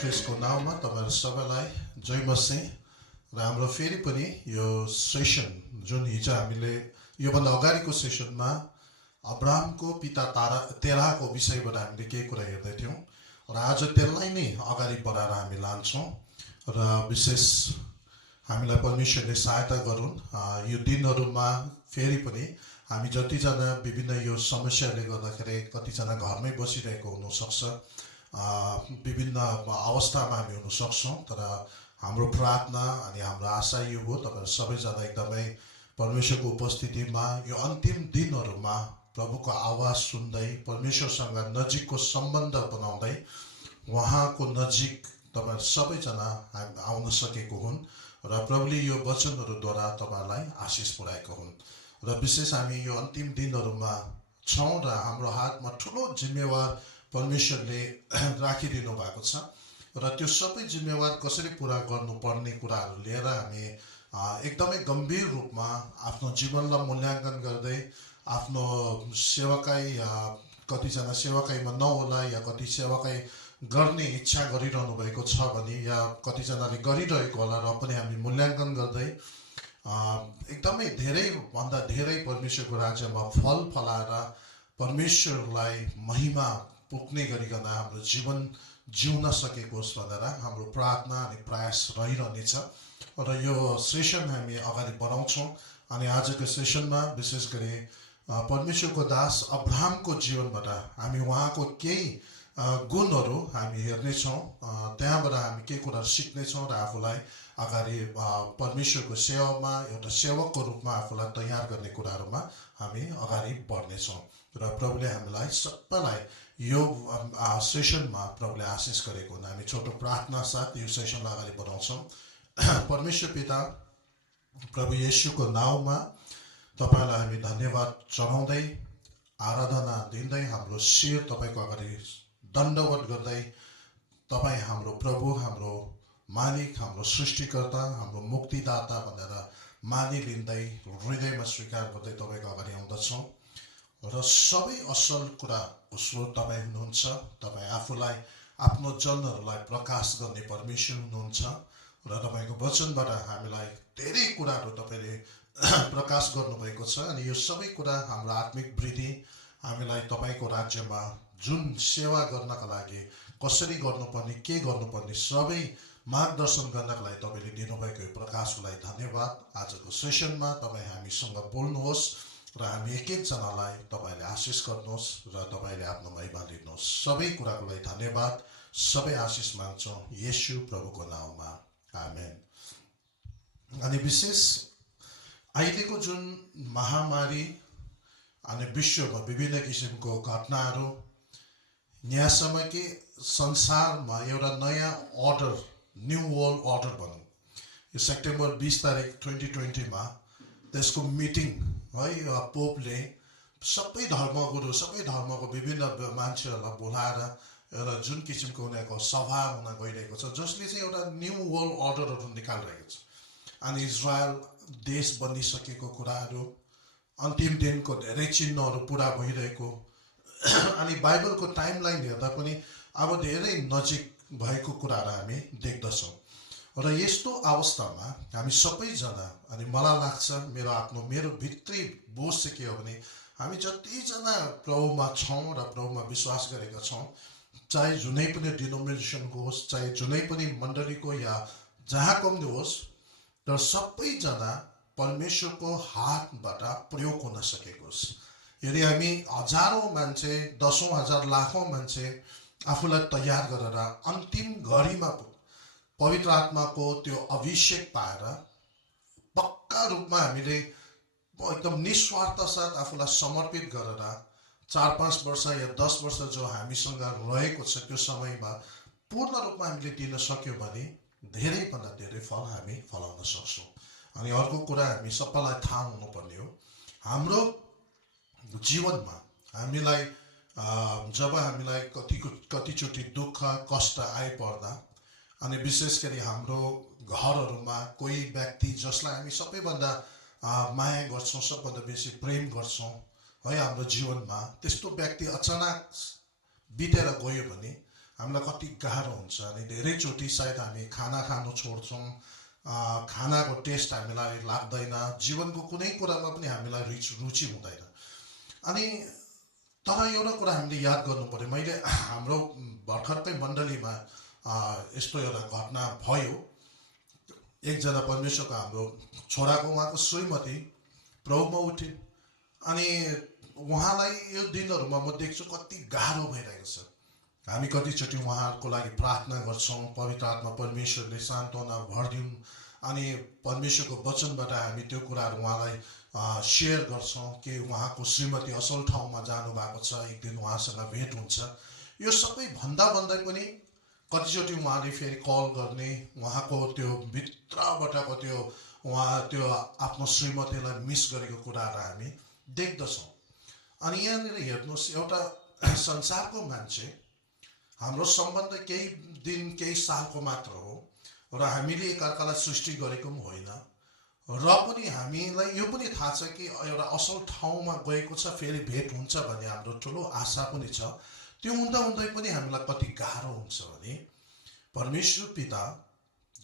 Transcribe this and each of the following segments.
ख्रिस्टको नाउँमा तपाईहरु सबैलाई जय मसीह र हाम्रो फेरि पनि यो सेसन जुन हिजो हामीले योभन्दा अगाडिको सेसनमा अब्राहमको पिता तेराहको विषयबाट हामीले केही कुरा हेर्दै थियौं र आज त्यसलाई नै अगाडि बढाएर हामी लान्छौं र विशेष हामीलाई परमेश्वरले सहायता गरून् यो दिनहरुमा फेरि पनि हामी जतिजना विभिन्न यो समस्याले गर्दाखेरि कतिजना घरमै बसिरहेको हुन सक्छ विभिन्न अवस्थामा हामी हुन सक्छौं तर हाम्रो प्रार्थना अनि हाम्रो आशा यो हो तपाईहरु सबैजना एकदमै परमेश्वरको उपस्थितिमा यो अन्तिम दिनहरुमा प्रभुको आवाज सुन्दै परमेश्वरसँग नजिकको सम्बन्ध बनाउँदै उहाँको नजिक तपाईहरु सबैजना आउन सकेको हुन् र प्रभुले यो वचनहरुद्वारा तपाईहरुलाई आशिष पुर्याएको हुन् र विशेष हामी यो अन्तिम दिनहरुमा छौं र हाम्रो हातमा ठूलो जिम्मेवार परमेश्वरले राखिदिनु भएको छ र त्यो सबै जिम्मेवार कसरी पूरा गर्नुपर्ने कुराहरु लिएर हामी एकदमै गम्भीर रूपमा आफ्नो जीवनलाई मूल्याङ्कन गर्दै आफ्नो सेवाकाई कतिजना सेवाकाईमा नहोला या कति सेवाकाई गर्ने इच्छा गरिरहनु भएको छ भने या कतिजनाले गरिरहेको होला र पनि हामी मूल्याङ्कन गर्दै एकदमै धेरै भन्दा धेरै परमेश्वरको राज्यमा फल फलाएर परमेश्वरलाई महिमा पुग्ने गरिकन हाम्रो जीवन जिउन सकेको होस् भनेर हाम्रो प्रार्थना अनि प्रयास रहिरहनेछ र यो सेसन हामी अगाडि बढाउँछौं अनि आजको सेसनमा विशेष गरी परमेश्वरको दास अब्राहमको जीवनबाट हामी उहाँको केही गुणहरु हामी हेर्ने छौं त्यहाँबाट हामी के कुरा सिक्ने छौं र आफूलाई अगाडि परमेश्वरको सेवामा एउटा सेवकको रूपमा आफूलाई तयार गर्ने कुराहरुमा हामी अगाडि बढ्ने छौं र प्रभुले हामीलाई सबैलाई यो सेसनमा प्रभुले आशिष गरेको हुन हामी छोटो प्रार्थना साथ यो सेसनलाई अगाडि बढाउँछौं परमेश्वर पिता प्रभु येशूको नाउँमा तपाईलाई हामी धन्यवाद चढाउँदै आराधना दिँदै हाम्रो शिर तपाईको अगाडि दण्डवत गर्दै तपाई हाम्रो प्रभु हाम्रो मालिक हाम्रो सृष्टिकर्ता हाम्रो मुक्तिदाता भनेर मानिलिँदै हृदयमा स्वीकार गर्दै तपाईको अगाडि आउँदछौं र सबै असल कुरा स्रोत तपाई हुनुहुन्छ तपाई आफूलाई आफ्नो जनहरुलाई प्रकाश गर्ने परमेश्वर हुनुहुन्छ र तपाईको वचनबाट हामीलाई धेरै कुराहरु तपाईले प्रकाश गर्नुभएको छ अनि यो सबै कुरा हाम्रो आत्मिक वृद्धि हामीलाई तपाईको राज्यमा जुन सेवा गर्नका लागि कसरी गर्नुपर्ने के गर्नुपर्ने सबै मार्गदर्शन गर्नका लागि तपाईले दिनुभएको यो प्रकाशको लागि धन्यवाद आजको सेसनमा तपाई हामीसँग बोल्नुहोस् र हामी एक जनालाई तपाईले आशिष गर्नुहोस् र तपाईले आफ्नो महिमा लिनुहोस् सबै कुराको लागि धन्यवाद सबै आशिष माग्छौं येशू प्रभुको नाउँमा आमेन अनि विशेष अहिलेको जुन महामारी अनि विश्वमा विभिन्न किसिमको घटनाहरू यहाँसम्म कि संसारमा एउटा नयाँ अर्डर न्यू वर्ल्ड अर्डर भनौं यो सेप्टेम्बर 20 तारिख 2020 मा त्यसको मिटिङ है पोपले सबै धर्मगुरु सबै धर्मको विभिन्न मान्छेहरुलाई बोलाएर एउटा जुन किसिमको उनीहरुको सभा हुन गइरहेको छ जसले चाहिँ एउटा न्यू वर्ल्ड अर्डरहरु निकालिरहेको छ अनि इजरायल देश बनिसकेको कुराहरु अन्तिम दिनको धेरै चिन्हहरु पूरा भइरहेको अनि बाइबलको टाइमलाइन हेर्दा पनि अब धेरै नजिक भएको कुराहरु हामी देख्दछौं र यस्तो अवस्थामा हामी सबैजना अनि मलाई लाग्छ मेरो भित्री बोझ चाहिँ के हो भने हामी जति जना प्रभुमा छौं र प्रभुमा विश्वास गरेका छौं चाहे जुनै पनि डिनोमिनेसनको होस् चाहे जुनै पनि मण्डलीको या जहाँको पनि होस् तर सबैजना परमेश्वरको हातबाट प्रयोग हुन सकेको होस् यदि हामी हजारौं मान्छे दशौं हजार लाखौं मान्छे आफूलाई तयार गरेर अन्तिम घडीमा पवित्र आत्माको त्यो अभिषेक पाएर पक्का रूपमा हामीले एकदम निस्वार्थ साथ आफूलाई समर्पित गरेर 4-5 वर्ष या 10 वर्ष जो हामीसँग रहेको छ त्यो समयमा पूर्ण रूपमा हामीले दिन सक्यौं भने धेरै भन्दा धेरै फल हामी फलाउन सक्छौं अनि अर्को कुरा हामी सबैलाई थाहा हुनुपर्ने हो हाम्रो जीवनमा हामीलाई जब हामीलाई कतिचोटि दुःख कष्ट आइपर्दा अनि विशेष गरी हाम्रो घरहरुमा कोही व्यक्ति जसलाई हामी सबैभन्दा माया गर्छौं सबभन्दा बेसी प्रेम गर्छौं है हाम्रो जीवनमा त्यस्तो व्यक्ति अचानक बितेर गयो भने हामीलाई कति गाह्रो हुन्छ। अनि धेरैचोटि सायद हामी खाना खानु छोड्छौँ, खानाको टेस्ट हामीलाई लाग्दैन, जीवनको कुनै कुरामा पनि हामीलाई रुचि हुँदैन। अनि तर एउटा कुरा हामीले याद गर्नु पर्यो, मैले हाम्रो भर्खरकै मण्डलीमा यस्तो एउटा घटना भयो। एकजना परमेश्वरको हाम्रो छोराको उहाँको श्रीमती प्रभुमा उठिन्, अनि उहाँलाई यो दिनहरूमा म देख्छु कति गाह्रो भइरहेको छ। हामी कतिचोटि उहाँहरूको लागि प्रार्थना गर्छौँ, पवित्र आत्मा परमेश्वरले सान्त्वना भरिदिउन्, अनि परमेश्वरको वचनबाट हामी त्यो कुराहरू उहाँलाई सेयर गर्छौँ कि उहाँको श्रीमती असल ठाउँमा जानुभएको छ, एक दिन उहाँसँग भेट हुन्छ। यो सबै भन्दै पनि कतिचोटि उहाँले फेरि कल गर्ने, उहाँको त्यो भित्रबाटको त्यो आफ्नो श्रीमतीलाई मिस गरेको कुराहरू हामी देख्दछौँ। अनि यहाँनिर हेर्नुहोस्, एउटा संसारको मान्छे, हाम्रो सम्बन्ध केही दिन केही सालको मात्र हो र हामीले एकअर्कालाई सृष्टि गरेको पनि होइन, र पनि हामीलाई यो पनि थाहा छ कि एउटा असल ठाउँमा गएको छ, फेरि भेट हुन्छ भन्ने हाम्रो ठुलो आशा पनि छ। त्यो हुँदै पनि हामीलाई कति गाह्रो हुन्छ भने परमेश्वर पिता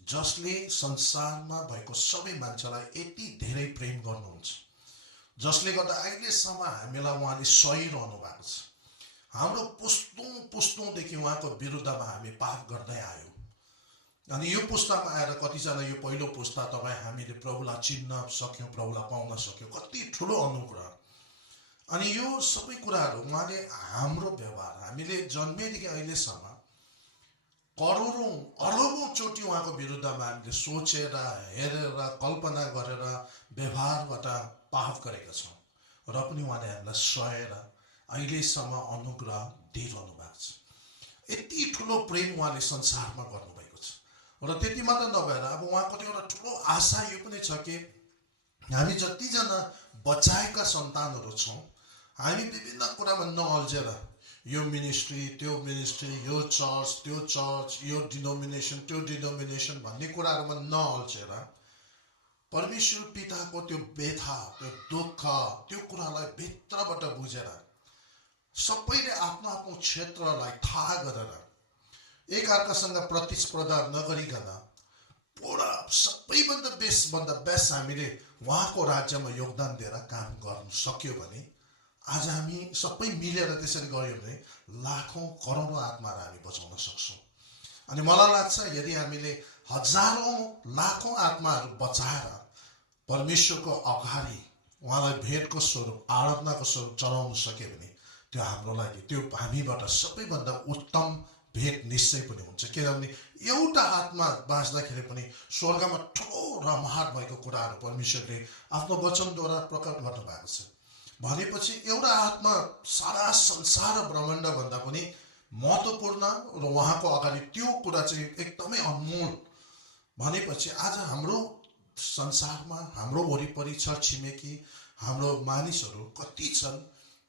जसले संसारमा भएको सबै मान्छेलाई यति धेरै प्रेम गर्नुहुन्छ, जसले गर्दा अहिलेसम्म हामीलाई उहाँले सहिरहनु भएको छ। हाम्रो पुस्तौँदेखि उहाँको विरुद्धमा हामी पाप गर्दै आयौँ, अनि यो पुस्तामा आएर कतिजना यो पहिलो पुस्ता तपाईँ हामीले प्रभुलाई चिन्न सक्यौँ, प्रभुलाई पाउन सक्यौँ, कति ठुलो अनुग्रह। अनि यो सबै कुराहरू उहाँले हाम्रो व्यवहार, हामीले जन्मेदेखि अहिलेसम्म करोडौँ अरबौँ चोटि उहाँको विरुद्धमा हामीले सोचेर, हेरेर, कल्पना गरेर व्यवहारबाट पाप गरेका छौँ, र पनि उहाँले हामीलाई सहेर अहिलेसम्म अनुग्रह दिइरहनु भएको छ। यति ठुलो प्रेम उहाँले संसारमा गर्नुभएको छ। र त्यति मात्र नभएर अब उहाँको एउटा ठुलो आशा यो पनि छ कि हामी जतिजना बचाएका सन्तानहरू छौँ, हामी विभिन्न कुरामा नअल्झेर यो मिनिस्ट्री, त्यो मिनिस्ट्री, यो चर्च, त्यो चर्च, यो डिनोमिनेसन, त्यो डिनोमिनेसन भन्ने कुराहरूमा नअल्झेर परमेश्वर पिताको त्यो व्यथा, त्यो दुःख, त्यो कुरालाई भित्रबाट बुझेर सबैले आफ्नो आफ्नो क्षेत्रलाई थाहा गरेर एकअर्कासँग प्रतिस्पर्धा नगरिकन पुरा सबैभन्दा बेस्ट हामीले उहाँको राज्यमा योगदान दिएर काम गर्न सक्यो भने आज हामी सबै मिलेर त्यसरी गऱ्यौँ भने लाखौँ करोडौँ आत्माहरू हामी बचाउन सक्छौँ। अनि मलाई लाग्छ यदि हामीले हजारौँ लाखौँ आत्माहरू बचाएर परमेश्वरको अगाडि उहाँलाई भेटको स्वरूप, आराधनाको स्वरूप चढाउन सक्यो भने त्यो हाम्रो लागि, त्यो हामीबाट सबैभन्दा उत्तम भेट निश्चय पनि हुन्छ। किनभने एउटा आत्मा बाँच्दाखेरि पनि स्वर्गमा ठुलो रमाहट भएको कुराहरू परमेश्वरले आफ्नो वचनद्वारा प्रकट गर्नुभएको छ। भनेपछि एउटा आत्मा सारा संसार ब्रह्माण्ड भन्दा पनि महत्त्वपूर्ण, र उहाँको अगाडि त्यो कुरा चाहिँ एकदमै अनमोल। भनेपछि आज हाम्रो संसारमा हाम्रो वरिपरि छरछिमेकी हाम्रो मानिसहरू कति छन्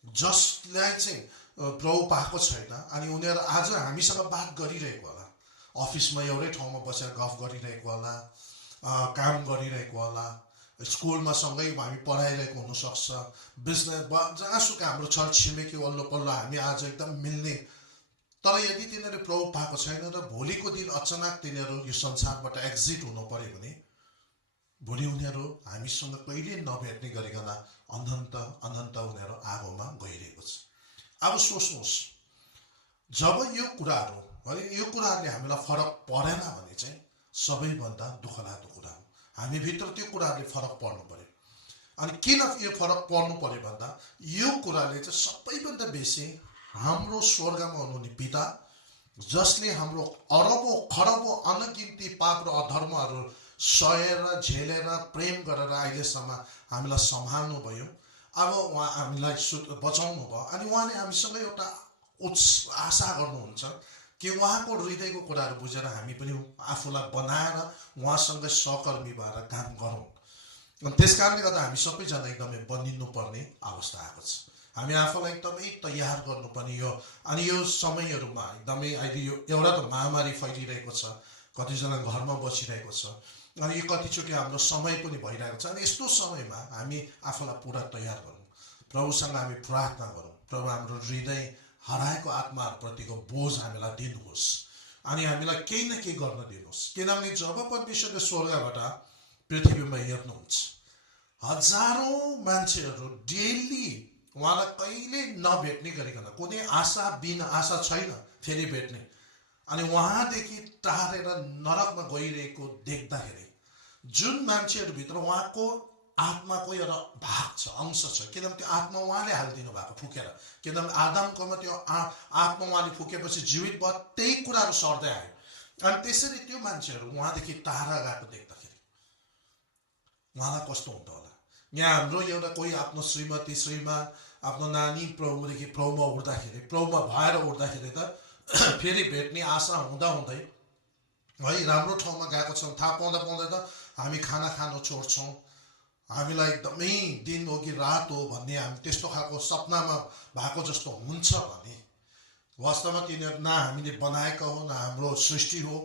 जसलाई चाहिँ प्रभु पाएको छैन, अनि उनीहरू आज हामीसँग बात गरिरहेको होला, अफिसमा एउटै ठाउँमा बसेर गफ गरिरहेको होला, काम गरिरहेको होला, स्कुलमा सँगै हामी पढाइरहेको हुनसक्छ, बिजनेस जहाँसुकै हाम्रो छरछिमेकी वल्लो पल्लो हामी आज एकदम मिल्ने। तर यदि तिनीहरू प्रभु पाएको छैन र भोलिको दिन अचानक तिनीहरू यो संसारबाट एक्जिट हुनु पर्यो भने भोलि उनीहरू हामीसँग कहिले नभेट्ने गरिकन अनन्त उनीहरू आगोमा गइरहेको छ। अब सोच्नुहोस्, जब यो कुराहरूले हामीलाई फरक परेन भने चाहिँ सबैभन्दा दुःखलाग्दो कुरा हो। हामीभित्र त्यो कुराहरूले फरक पर्नु पर्यो। अनि किन यो फरक पर्नु पर्यो भन्दा यो कुराले चाहिँ सबैभन्दा बेसी हाम्रो स्वर्गमा हुनुहुने पिता, जसले हाम्रो अरबौँ खरबौँ अनगिन्ती पाप र अधर्महरू सहेर झेलेर प्रेम गरेर अहिलेसम्म हामीलाई सम्हाल्नु भयो, अब उहाँ हामीलाई बचाउनु भयो। अनि उहाँले हामीसँग एउटा आशा गर्नुहुन्छ कि उहाँको हृदयको कुराहरू बुझेर हामी पनि आफूलाई बनाएर उहाँसँगै सहकर्मी भएर काम गरौँ। अनि त्यस कारणले गर्दा हामी सबैजना एकदमै बनिनु पर्ने अवस्था आएको छ। हामी आफूलाई एकदमै तयार गर्नुपर्ने यो, अनि यो समयहरूमा एकदमै अहिले यो एउटा त महामारी फैलिरहेको छ, कतिजना घरमा बसिरहेको छ, अनि यो कतिचोटि हाम्रो समय पनि भइरहेको छ। अनि यस्तो समयमा हामी आफूलाई पुरा तयार गरौँ, प्रभुसँग हामी प्रार्थना गरौँ, प्रभु हाम्रो हृदय हराएको आत्माहरूप्रतिको बोझ हामीलाई दिनुहोस् अनि हामीलाई केही न केही गर्न दिनुहोस्। किनभने जब परमेश्वरले स्वर्गबाट पृथ्वीमा हेर्नुहुन्छ, हजारौं मान्छेहरू डेली उहाँलाई कहिले नभेट्ने गरिकन, कुनै आशा बिना आशा छैन फेरि भेट्ने, अनि उहाँदेखि टाढेर नरकमा गइरहेको देख्दाखेरि जुन मान्छेहरूभित्र उहाँको आत्माको एउटा भाग छ, अंश छ, किनभने त्यो आत्मा उहाँले हालिदिनु भएको फुकेर, किनभने आदमकोमा त्यो आत्मा उहाँले फुकेपछि जीवित भयो, त्यही कुराहरू सर्दै आयो। अनि त्यसरी त्यो मान्छेहरू उहाँदेखि टाढा गएको देख्दाखेरि उहाँलाई कस्तो हुन्छ होला। यहाँ हाम्रो एउटा कोही आफ्नो श्रीमती श्रीमान आफ्नो नानी प्रभुदेखि प्रभुमा उठ्दाखेरि, प्रभुमा भएर उठ्दाखेरि त फेरि भेट्ने आशा हुँदाहुँदै है राम्रो ठाउँमा गएको छौँ, थाहा पाउँदा पाउँदै त हामी खाना खानु छोड्छौँ, हामीलाई एकदमै दिन हो कि रात हो भन्ने हामी त्यस्तो खालको सपनामा भएको जस्तो हुन्छ भने वास्तवमा तिनीहरू न हामीले बनाएका हो, न हाम्रो सृष्टि हो।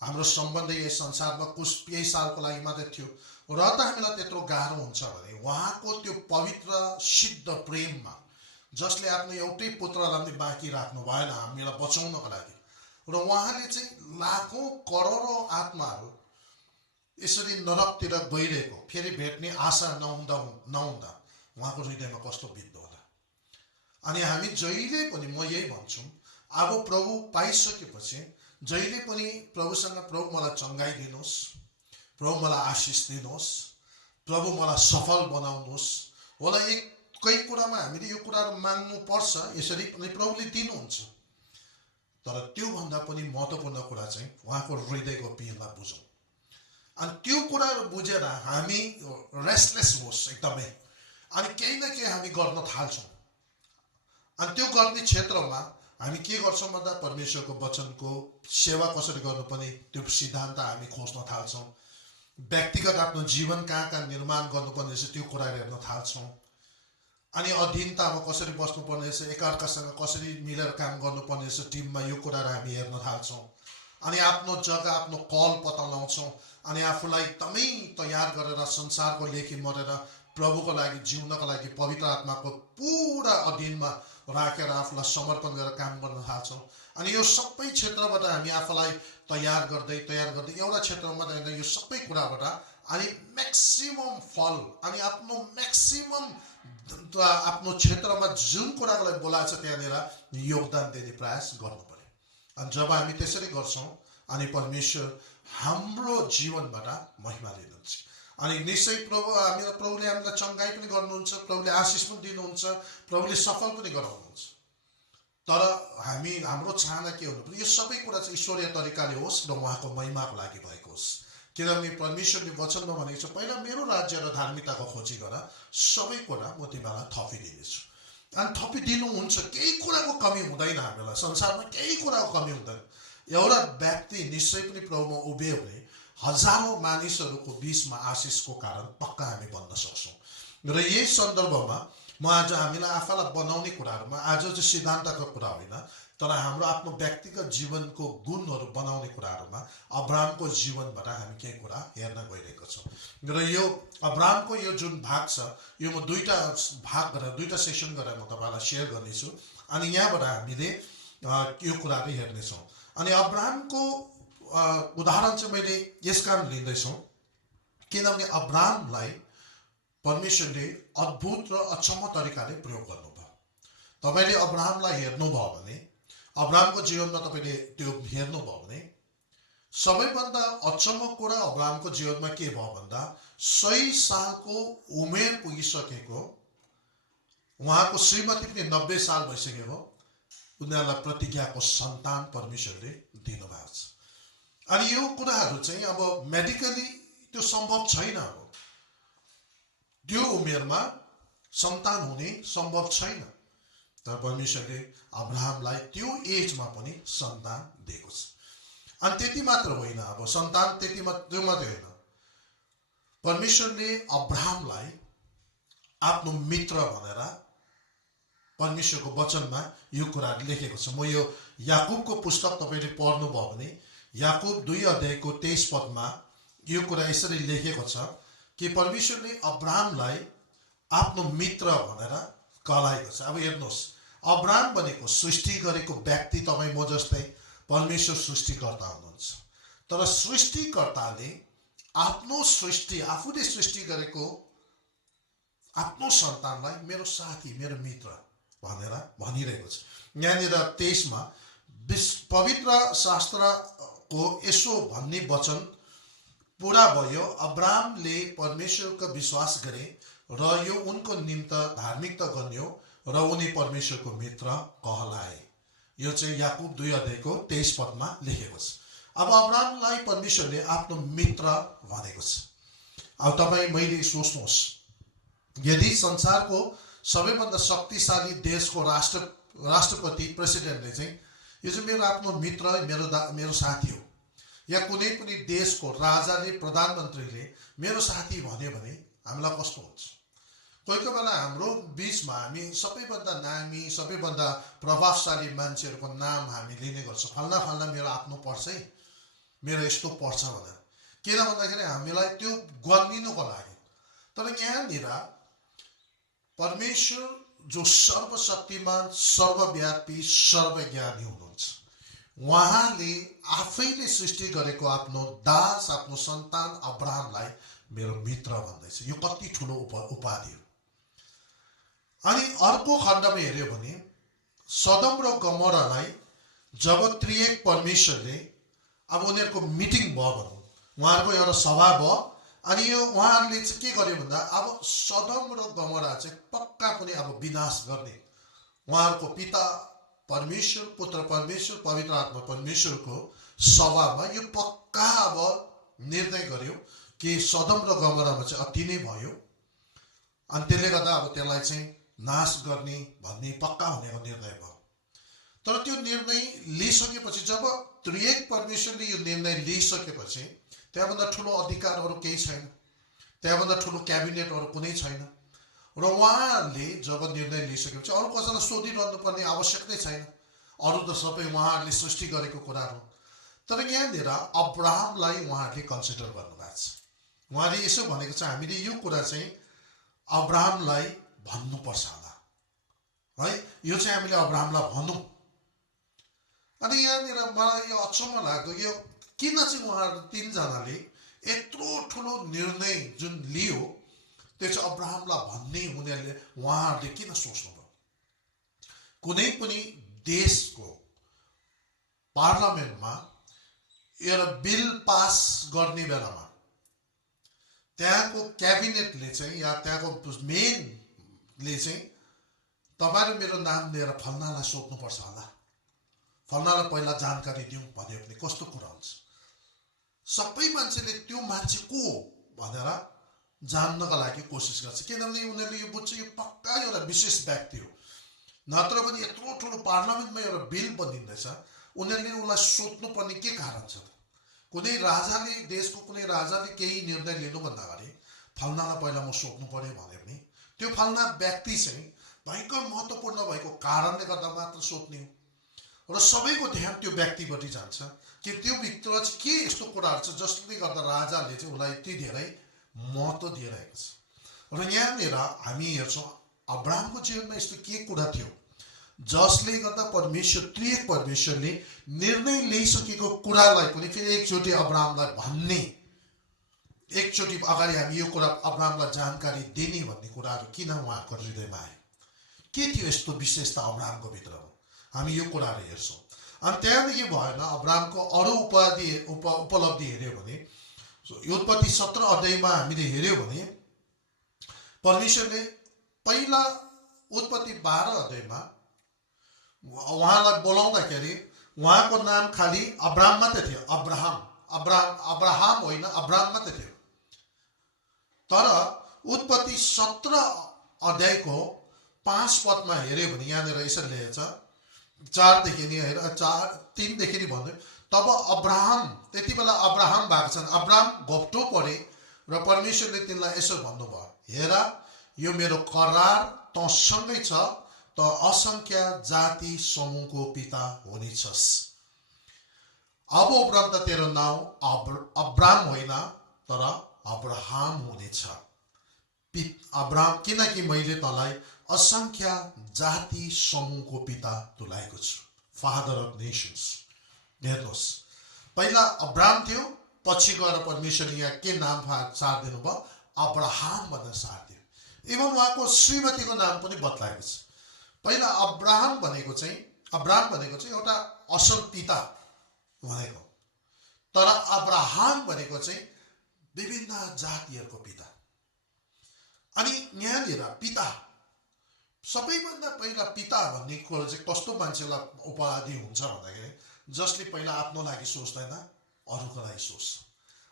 हाम्रो सम्बन्ध यस संसारमा कुछ केही सालको लागि मात्रै थियो र त हामीलाई त्यत्रो गाह्रो हुन्छ भने उहाँको त्यो पवित्र सिद्ध प्रेममा, जसले आफ्नो एउटै पुत्रलाई पनि बाँकी राख्नु भएन हामीलाई बचाउनको लागि, र उहाँले चाहिँ लाखौं करोडौं आत्माहरू यसरी नरकतिर गइरहेको फेरि भेट्ने आशा नहुँदा उहाँको हृदयमा कस्तो बित्दो होला। अनि हामी जहिले पनि, म यही भन्छु, अब प्रभु पाइसकेपछि जहिले पनि प्रभुसँग, प्रभु मलाई चङ्गाई दिनुहोस्, प्रभु मलाई आशिष दिनुहोस्, प्रभु मलाई सफल बनाउनुहोस् होला। एकै कुरामा हामीले यो कुराहरू माग्नु पर्छ, यसरी पनि प्रभुले दिनुहुन्छ। तर त्योभन्दा पनि महत्त्वपूर्ण कुरा चाहिँ उहाँको हृदयको पीडा बुझौँ। अनि त्यो कुराहरू बुझेर हामी रेस्टलेस होस् एकदमै, अनि केही न केही हामी गर्न थाल्छौँ। अनि त्यो गर्ने क्षेत्रमा हामी के गर्छौँ भन्दा परमेश्वरको वचनको सेवा कसरी गर्नुपर्ने त्यो सिद्धान्त हामी खोज्न थाल्छौँ। व्यक्तिगत आफ्नो जीवन कहाँ निर्माण गर्नुपर्ने रहेछ त्यो कुराहरू हेर्न थाल्छौँ। अनि अधीनतामा कसरी बस्नुपर्ने रहेछ, एकअर्कासँग कसरी मिलेर काम गर्नुपर्ने रहेछ टिममा, यो कुराहरू हामी हेर्न थाल्छौँ। अनि आफ्नो जग्गा, आफ्नो कल पत्ता लगाउँछौँ, अनि आफूलाई एकदमै तयार गरेर संसारको लेखी मरेर प्रभुको लागि जिउनको लागि पवित्र आत्माको पुरा अधीनमा राखेर आफूलाई समर्पण गरेर काम गर्न थाल्छौँ। अनि यो सबै क्षेत्रबाट हामी आफूलाई तयार गर्दै एउटा क्षेत्रमा मात्रै होइन, यो सबै कुराबाट अनि म्याक्सिमम फल, अनि आफ्नो म्याक्सिमम आफ्नो क्षेत्रमा जुन कुराको लागि बोलाएको छ त्यहाँनिर योगदान दिने प्रयास गर्नु पर्यो। अनि जब हामी त्यसरी गर्छौँ अनि परमेश्वर हाम्रो जीवनबाट महिमा लिनुहुन्छ। अनि निश्चय प्रभुले हामीलाई चङ्गाई पनि गर्नुहुन्छ, प्रभुले आशिष पनि दिनुहुन्छ, प्रभुले सफल पनि गराउनुहुन्छ। तर हाम्रो चाहना के हुनु पर्यो, यो सबै कुरा चाहिँ ईश्वरीय तरिकाले होस् र उहाँको महिमाको लागि भएको होस्। किनभने परमेश्वरले वचनमा भनेको छ, पहिला मेरो राज्य र धार्मिकताको खोजी गर, सबै कुरा म तिमीलाई थपिदिनेछु। अनि थपिदिनुहुन्छ, केही कुराको कमी हुँदैन हामीलाई, संसारमा केही कुराको कमी हुँदैन। एउटा व्यक्ति निश्चय पनि प्रभुमा उभियो भने हजारौं मानिसहरूको बीचमा आशिषको कारण पक्का हामी बन्न सक्छौँ। र यही सन्दर्भमा म आज हामीलाई आफूलाई बनाउने कुराहरूमा, आज चाहिँ सिद्धान्तको कुरा होइन, तर हाम्रो आफ्नो व्यक्तिगत जीवनको गुणहरू बनाउने कुराहरूमा अब्राहमको जीवनबाट हामी केही कुरा हेर्न गइरहेको छौँ। र यो अब्राहमको यो जुन भाग छ, यो म दुईटा भाग गरेर, दुईटा सेसन गरेर म तपाईँलाई सेयर गर्नेछु। अनि यहाँबाट हामीले यो कुराहरू हेर्नेछौँ। अनि अब्राहमको उदाहरण चाहिँ मैले यस कारण लिँदैछु किनभने अब्राहमलाई परमेश्वरले अद्भुत र अचम्म तरिकाले प्रयोग गर्नुभयो। तपाईँले अब्राहमलाई हेर्नुभयो भने, अब्राहमको जीवनमा तपाईँले त्यो हेर्नुभयो भने, सबैभन्दा अचम्म कुरा अब्राहमको जीवनमा के भयो भन्दा 100 सालको उमेर पुगिसकेको, उहाँको श्रीमती पनि 90 साल भइसकेको, उनीहरूलाई प्रतिज्ञाको सन्तान परमेश्वरले दिनुभएको छ। अनि यो कुराहरू चाहिँ अब मेडिकली त्यो सम्भव छैन। अब त्यो उमेरमा सन्तान हुने सम्भव छैन, तर परमेश्वरले अब्राहमलाई त्यो एजमा पनि सन्तान दिएको छ। अनि त्यति मात्र होइन, अब सन्तान त्यो मात्रै होइन, परमेश्वरले अब्राहमलाई आफ्नो मित्र भनेर परमेश्वरको वचनमा यो कुराहरू लेखेको छ। म यो याकुबको पुस्तक तपाईँले पढ्नुभयो भने याकुब 2 अध्यायको 23 पदमा यो कुरा यसरी लेखेको छ कि परमेश्वरले अब्राहमलाई आफ्नो मित्र भनेर कहलाएको छ। अब हेर्नुहोस्, अब्राहम भनेको सृष्टि गरेको व्यक्ति तपाईँ म जस्तै परमेश्वर सृष्टिकर्ता हुनुहुन्छ। तर सृष्टिकर्ताले आफ्नो सृष्टि आफूले सृष्टि गरेको आफ्नो सन्तानलाई मेरो साथी मेरो मित्र भनेर भनिरहेको छ। यहाँनिर 23 मा पवित्र शास्त्रको यसो भन्ने वचन पूरा भयो, अब्राहमले परमेश्वरको विश्वास गरे र यो उनको निम्त धार्मिकता गन्यो र उनी परमेश्वरको मित्र कहलाए। यो चाहिँ याकुब 2 अध्यायको 23 पदमा लेखेको छ। अब अब्राहमलाई परमेश्वरले आफ्नो मित्र भनेको छ। अब तपाईँ मैले सोच्नुहोस्, यदि संसारको सबैभन्दा शक्तिशाली देशको राष्ट्रपति प्रेसिडेन्टले चाहिँ यो चाहिँ मेरो आफ्नो मित्र मेरो साथी हो, या कुनै पनि देशको राजाले प्रधानमन्त्रीले मेरो साथी भन्यो भने हामीलाई कस्तो हुन्छ? कोही कोही बेला हाम्रो बीचमा हामी सबैभन्दा नामी सबैभन्दा प्रभावशाली मान्छेहरूको नाम हामी लिने गर्छौँ। फल्ना फल्ना मेरो आफ्नो पर्छ है, मेरो यस्तो पर्छ भनेर, किन भन्दाखेरि हामीलाई त्यो गनिनुको लागि। तर यहाँनिर परमेश्वर जो सर्वशक्तिमान सर्वव्यापी सर्वज्ञानी हुनुहुन्छ, उहाँले आफैले सृष्टि गरेको आफ्नो दास आफ्नो सन्तान अब्राहमलाई मेरो मित्र भन्दैछ। यो कति ठुलो उपाधि हो। अनि अर्को खण्डमा हेर्यो भने सदम र गमोरालाई जब त्रिएक परमेश्वरले अब उनीहरूको मिटिङ भयो भनौँ, उहाँहरूको एउटा सभा भयो, अनि यो उहाँहरूले चाहिँ के गर्यो भन्दा अब सदम र गमोरा चाहिँ पक्का पनि अब विनाश गर्ने उहाँहरूको पिता परमेश्वर पुत्र परमेश्वर पवित्र आत्मा परमेश्वरको सभामा यो पक्का अब निर्णय गर्यो कि सदम र गमोरामा चाहिँ अति नै भयो, अनि त्यसले गर्दा अब त्यसलाई चाहिँ नाश गर्ने भन्ने पक्का हुनेको निर्णय भयो। तर त्यो निर्णय लिइसकेपछि जब त्रिएक परमेश्वरले यो निर्णय लिइसकेपछि त्यहाँभन्दा ठुलो अधिकारहरू केही छैन, त्यहाँभन्दा ठुलो क्याबिनेटहरू कुनै छैन, र उहाँहरूले जब निर्णय लिइसकेपछि अरू कसैलाई सोधिरहनु पर्ने आवश्यक नै छैन, अरू त सबै उहाँहरूले सृष्टि गरेको कुराहरू। तर यहाँनिर अब्राहमलाई उहाँहरूले कन्सिडर गर्नुभएको छ। उहाँले यसो भनेको छ, हामीले यो कुरा चाहिँ अब्राहमलाई भन्नुपर्छ होला है, यो चाहिँ हामीले अब्राहमलाई भनौँ। अनि यहाँनिर मलाई यो अचम्म लाग्यो, यो किन चाहिँ उहाँहरू तीनजनाले यत्रो ठुलो निर्णय जुन लियो त्यो चाहिँ अब्राहमलाई भन्ने उहाँहरूले किन सोच्नुभयो? कुनै पनि देशको पार्लियामेन्टमा एउटा बिल पास गर्ने बेलामा त्यहाँको क्याबिनेटले चाहिँ या त्यहाँको मेनले चाहिँ तपाईँ मेरो नाम लिएर फल्नालाई सोध्नुपर्छ होला, फल्नालाई पहिला जानकारी दिउँ भन्यो भने कस्तो कुरा हुन्छ? सबै मान्छेले त्यो मान्छे को भनेर जान्नका लागि कोसिस गर्छ, किनभने उनीहरूले यो बुझ्छ यो पक्का एउटा विशेष व्यक्ति हो। नत्र पनि यत्रो ठुलो पार्लियामेन्टमा एउटा बिल बनिँदैछ, उनीहरूले उसलाई सोध्नुपर्ने के कारण छ त? कुनै राजाले देशको कुनै राजाले केही निर्णय लिनुभन्दा अगाडि फल्नालाई पहिला म सोध्नु पर्यो भन्यो भने त्यो फल्ना व्यक्ति चाहिँ भयङ्कर महत्त्वपूर्ण भएको कारणले गर्दा मात्र सोध्ने हो, र सबैको ध्यान त्यो व्यक्तिपट्टि जान्छ कि त्यो भित्र चाहिँ के यस्तो कुराहरू छ जसले गर्दा राजाले चाहिँ उसलाई यति धेरै महत्त्व दिइरहेको छ। र यहाँनिर हामी हेर्छौँ अब्राहमको जीवनमा यस्तो के कुरा थियो जसले गर्दा परमेश्वर त्रिएक परमेश्वरले निर्णय लिइसकेको कुरालाई पनि फेरि एकचोटि अब्राहमलाई भन्ने, एकचोटि अगाडि हामी यो कुरा अब्राहमलाई जानकारी दिने भन्ने कुराहरू किन उहाँको हृदयमा आयो? के थियो यस्तो विशेषता अब्राहमको भित्र? हामी यो कुराहरू हेर्छौँ। अनि त्यहाँदेखि भएन अब्राहमको अरू उपलब्धि हेऱ्यो भने उत्पत्ति 17 अध्यायमा हामीले हेऱ्यो भने परमेश्वरले पहिला उत्पत्ति 12 अध्यायमा उहाँलाई बोलाउँदाखेरि उहाँको नाम खालि अब्राहम मात्रै थियो, अब्राहम होइन अब्राहम मात्रै थियो। तर उत्पत्ति 17 अध्यायको 5 पदमा हेऱ्यो भने यहाँनिर यसरी लेखेको छ, 3 देखि नि भन्दै, तब अब्राहम त्यति बेला अब्राहम भएको छन्, अब्राहम घोप्टो परे र परमेश्वरले तिनलाई यसो भन्नुभयो, हेर यो मेरो करार तँसँगै छ, त असङ्ख्य जाति समूहको पिता हुनेछस्। अब उपरान्त तेरो नाउँ अब्राम होइन तर अब्राहम हुनेछ, अब्राहम, किनकि मैले तँलाई असंख्य जाति समूहको पिता तुल्याएको छु, फादर अफ नेशन्स। हेर्नुहोस्, पहिला अब्राम थियो, पछि गएर परमेश्वरले यहाँ के नाम सार दिनुभयो? अब्राहम भनेर सार दियो। इभन उहाँको श्रीमतीको नाम पनि बदलाएको छ। पहिला अब्राहम भनेको चाहिँ एउटा असल पिता भनेको, तर अब्राहम भनेको चाहिँ विभिन्न जातिहरूको पिता। अनि यहाँनिर पिता, सबैभन्दा पहिला पिता भन्ने कुरो चाहिँ कस्तो मान्छेलाई उपाधि हुन्छ भन्दाखेरि जसले पहिला आफ्नो लागि सोच्दैन, अरूको लागि सोच्छ,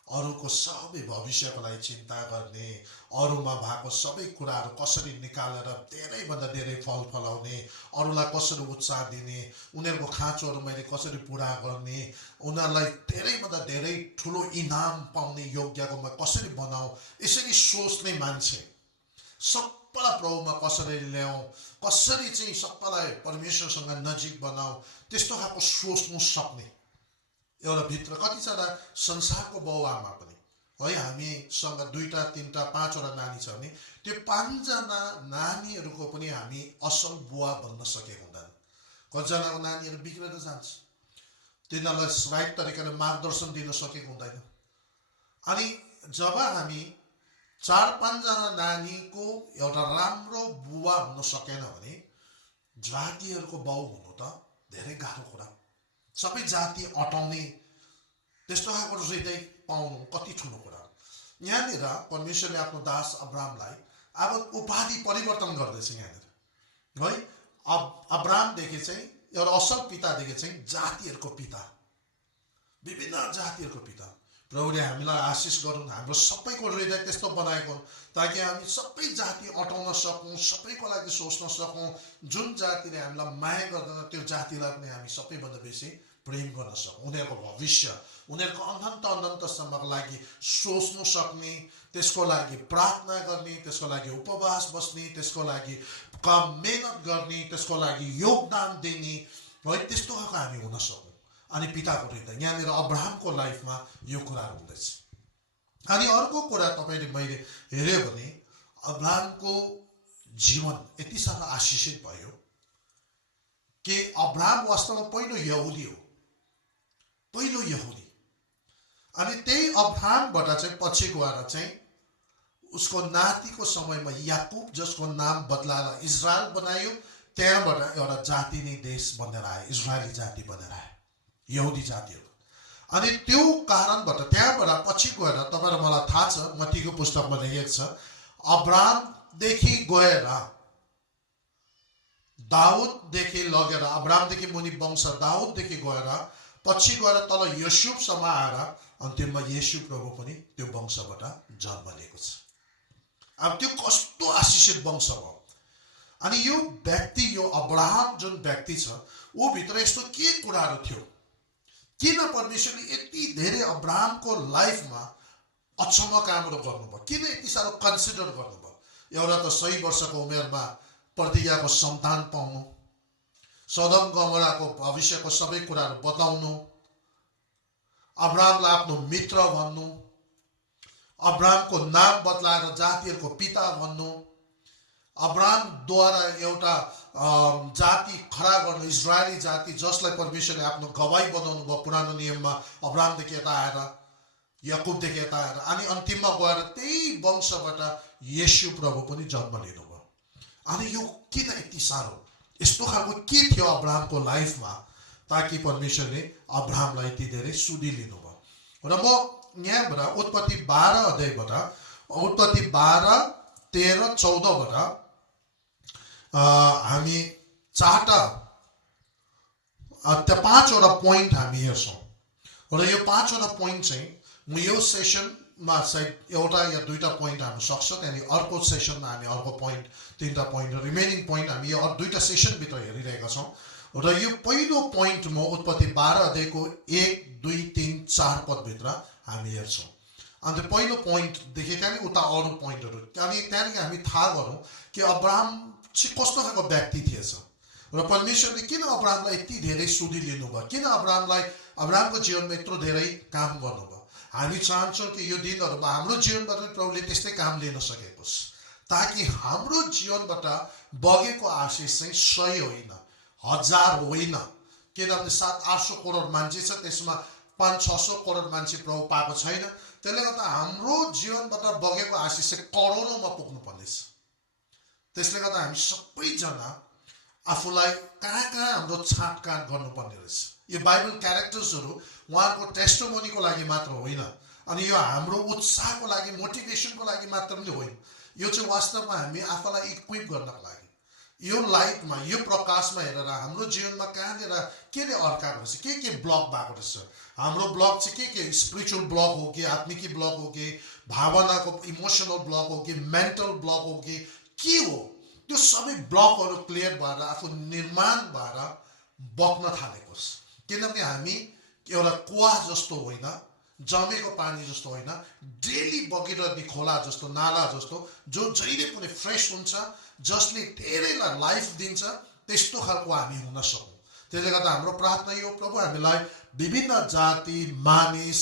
अरूको सबै भविष्यको लागि चिन्ता गर्ने, अरूमा भएको सबै कुराहरू कसरी निकालेर धेरैभन्दा धेरै फल फलाउने, अरूलाई कसरी उत्साह दिने, उनीहरूको खाँचोहरू मैले कसरी पुरा गर्ने, उनीहरूलाई धेरैभन्दा धेरै ठुलो इनाम पाउने योग्यको म कसरी बनाऊ, यसरी सोच्ने मान्छे, सबैलाई प्रभुमा कसरी ल्याउँ, कसरी चाहिँ सबैलाई परमेश्वरसँग नजिक बनाऊ, त्यस्तो खालको सोच्नु सक्ने एउटा भित्र कतिजना संसारको बाउआमा पनि है, हामीसँग 2, 3, 5वटा नानी छ भने त्यो 5जना नानीहरूको पनि हामी असल बुवा बन्न सकेको हुँदैन। कतिजनाको नानीहरू बिग्रेर जान्छ, तिनीहरूलाई राइट तरिकाले मार्गदर्शन दिन सकेको हुँदैन। अनि जब हामी 4-5 जना नानीको एउटा राम्रो बुवा हुन सकेन भने जातिहरूको बाउ हुनु त धेरै गाह्रो कुरा। सबै जाति अटाउने त्यस्तो खालको हृदय पाउनु कति ठुलो कुरा। यहाँनिर परमेश्वरले आफ्नो दास अब्रामलाई अब उपाधि परिवर्तन गर्दैछ यहाँनिर है। अब्रामदेखि चाहिँ एउटा असल पितादेखि चाहिँ जातिहरूको पिता, विभिन्न जातिहरूको पिता। प्रभुले हामीलाई आशिष गरून्, हाम्रो सबैको हृदय त्यस्तो बनाएको ताकि हामी सबै जाति अटाउन सकौँ, सबैको लागि सोच्न सकौँ। जुन जातिले हामीलाई माया गर्दैन त्यो जातिलाई पनि हामी सबैभन्दा बेसी प्रेम गर्न सकौँ। उनीहरूको भविष्य, उनीहरूको अनन्तसम्मको लागि सोच्नु सक्ने, त्यसको लागि प्रार्थना गर्ने, त्यसको लागि उपवास बस्ने, त्यसको लागि मेहनत गर्ने, त्यसको लागि योगदान दिने है, त्यस्तो खालको हामी हुन सकौँ। अनि पिताको हृदय यहाँनिर अब्राहमको लाइफमा यो कुराहरू हुँदैछ। अनि अर्को कुरा तपाईँले मैले हेऱ्यो भने अब्राहमको जीवन यति साह्रो आशिषित भयो कि अब्राहम वास्तवमा पहिलो यहुदी हो, पहिलो यहुदी। अनि त्यही अब्राहमबाट चाहिँ पछि गएर चाहिँ उसको नातिको समयमा याकुब, जसको नाम बदलाएर इजरायल बनायो, त्यहाँबाट एउटा जाति नै देश बनेर आयो, इजरायली जाति बनेर आयो, यहुदी जातिहरू। अनि त्यो कारणबाट त्यहाँबाट पछि गएर तपाईँलाई मलाई थाहा छ, मत्तीको पुस्तकमा लेखिएको छ, अब्रामदेखि गएर दाउददेखि लगेर, अब्रामदेखि मुनि वंश दाउददेखि गएर पछि गएर तल युसुफसम्म आएर अन्तिममा येशू प्रभु पनि त्यो वंशबाट जन्म लिएको छ। अब त्यो कस्तो आशिषित वंश हो। अनि यो व्यक्ति, यो अब्राहम जुन व्यक्ति छ, ऊ भित्र यस्तो के कुराहरू थियो, किन परमेश्वरले यति धेरै अब्राहमको लाइफमा अचम्म कामहरू गर्नुभयो, किन यति साह्रो कन्सिडर गर्नुभयो? एउटा त 100 वर्षको उमेरमा प्रतिज्ञाको सन्तान पाउनु, सदम गमोराको भविष्यको सबै कुराहरू बताउनु, अब्राहमलाई आफ्नो मित्र भन्नु, अब्राहमको नाम बदलाएर जातिहरूको पिता भन्नु, अब्राहमद्वारा एउटा जाति खडा गर्नु, इजरायली जाति, जसलाई परमेश्वरले आफ्नो गवाही बनाउनु भयो पुरानो नियममा, अब्राहमदेखि यता आएर, याकुबदेखि यता आएर, अनि अन्तिममा गएर त्यही वंशबाट येशू प्रभु पनि जन्म लिनुभयो। अनि यो किन यति साह्रो, यस्तो खालको के थियो अब्राहमको लाइफमा ताकि परमेश्वरले अब्राहमलाई यति धेरै सुधि लिनुभयो? र म यहाँबाट उत्पत्ति 12 अध्यायबाट, उत्पत्ति 12, 13, 14बाट हामी 5वटा पोइन्ट हामी हेर्छौँ। र यो 5वटा पोइन्ट चाहिँ म यो सेसनमा सायद एउटा या 2टा पोइन्ट हामी सक्छ, त्यहाँदेखि अर्को सेसनमा हामी अर्को पोइन्ट, 3टा पोइन्ट, रिमेनिङ पोइन्ट हामी यो 2टा सेसनभित्र हेरिरहेका छौँ। र यो पहिलो पोइन्ट म उत्पत्ति 12 अध्यायको 1, 2, 3, 4 पदभित्र हामी हेर्छौँ। अन्त पहिलो पोइन्टदेखि त्यहाँदेखि उता अरू पोइन्टहरू, अनि त्यहाँदेखि हामी थाहा गरौँ कि अब्राहम चाहिँ कस्तो खालको व्यक्ति थिएछ र परमेश्वरले किन अब्राहमलाई यति धेरै सुधि लिनुभयो, किन अब्राहमको जीवनमा यत्रो धेरै काम गर्नुभयो। हामी चाहन्छौँ कि यो दिनहरूमा हाम्रो जीवनबाट प्रभुले त्यस्तै काम लिन सकेकोस्, ताकि हाम्रो जीवनबाट बगेको आशिष चाहिँ 100 होइन, 1000 होइन। किनभने 700-800 करोड मान्छे छ, त्यसमा 500-600 करोड मान्छे प्रभु पाएको छैन। त्यसले गर्दा हाम्रो जीवनबाट बगेको आशिष चाहिँ करोडौँमा पुग्नु पर्नेछ। त्यसले गर्दा हामी सबैजना आफूलाई कहाँ कहाँ हाम्रो छाँटकाँट गर्नुपर्ने रहेछ। यो बाइबल क्यारेक्टर्सहरू उहाँहरूको टेस्टिमोनीको लागि मात्र होइन, अनि यो हाम्रो उत्साहको लागि, मोटिभेसनको लागि मात्र पनि होइन। यो चाहिँ वास्तवमा हामी आफूलाई इक्विप गर्नको लागि, यो लाइटमा, यो प्रकाशमा हेरेर हाम्रो जीवनमा कहाँनिर के अड्काएको रहेछ, के ब्लक भएको रहेछ। हाम्रो ब्लक चाहिँ के स्पिरिचुअल ब्लक हो कि, आत्मिकी ब्लक हो कि, भावनाको इमोसनल ब्लक हो कि, मेन्टल ब्लक हो कि के हो, त्यो सबै ब्लकहरू क्लियर भएर आफू निर्माण भएर बग्न थालेको छ। किनभने हामी एउटा कुवा जस्तो होइन, जमेको पानी जस्तो होइन, डेली बगिरहने खोला जस्तो, नाला जस्तो, जो जहिले पनि फ्रेस हुन्छ, जसले धेरैलाई लाइफ दिन्छ, त्यस्तो खालको हामी हुन सकौँ। त्यसले गर्दा हाम्रो प्रार्थना यो, प्रभु हामीलाई विभिन्न जाति मानिस,